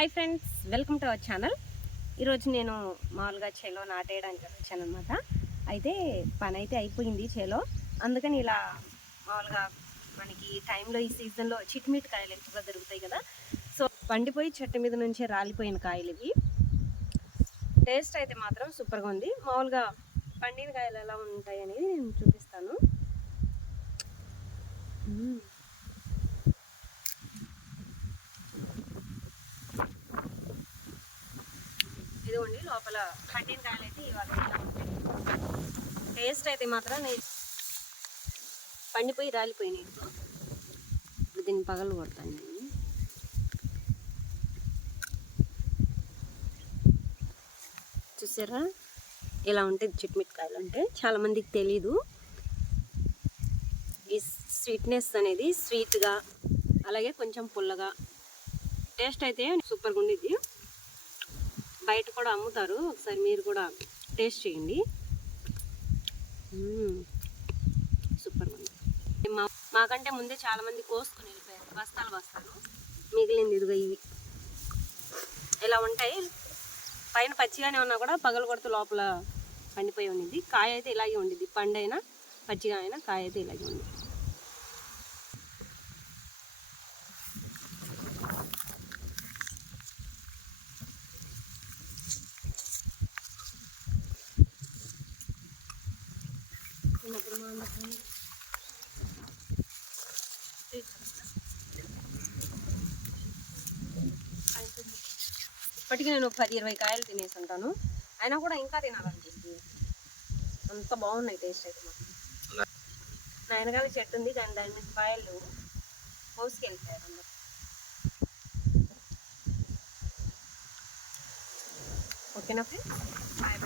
Hi friends, welcome to our channel. ఈరోజు నేను మామూలుగా చేలో నాటేయడానికి వచ్చాను అనమాట. అయితే పని అయితే అయిపోయింది చేలో. అందుకని ఇలా మామూలుగా మనకి టైంలో ఈ సీజన్లో చిట్మిట్ కాయలు ఎక్కువగా దొరుకుతాయి కదా. సో పండిపోయి చెట్టు మీద నుంచే రాలిపోయిన కాయలు ఇవి. టేస్ట్ అయితే మాత్రం సూపర్గా ఉంది. మామూలుగా పండిన కాయలు ఎలా ఉంటాయి అనేది నేను చూపిస్తాను. ఇదిగోండి, లోపల పండిన కాయలు అయితే ఇవాళ టేస్ట్ అయితే మాత్రం నేను పండిపోయి రాలిపోయినాయి. ఇప్పుడు దీన్ని పగలు కొడతాను నేను. చూసారా ఇలా ఉంటుంది చిట్మిట్కాయలు అంటే. చాలామందికి తెలీదు ఈ స్వీట్నెస్ అనేది. స్వీట్గా అలాగే కొంచెం పుల్లగా టేస్ట్ అయితే సూపర్గా ఉండేది. బయట కూడా అమ్ముతారు, ఒకసారి మీరు కూడా టేస్ట్ చేయండి. సూపర్గా ఉంది. మాకంటే ముందే చాలామంది కోసుకొని వెళ్ళిపోయారు, బస్తాలు మిగిలింది. ఇదిగో ఇవి ఇలా ఉంటాయి. పైన పచ్చిగానే ఉన్నా కూడా పగలు కొడితే లోపల పండిపోయి ఉండిద్ది. కాయ అయితే ఇలాగే ఉండిద్ది. పండైనా పచ్చిగా అయినా కాయ అయితే ఇలాగే ఉంది. ఇప్పటికీ నేను 10-20 కాయలు తినేసి ఉంటాను. అయినా కూడా ఇంకా తినాలనిపిస్తుంది, అంత బాగున్నాయి టేస్ట్ అయితే మాత్రం. నా వెనకాల చెట్టు ఉంది, కానీ దాని మీద కాయలు కోసుకెళ్తారు అందరు. ఓకేనా ఫ్రెండ్స్? బాయ్.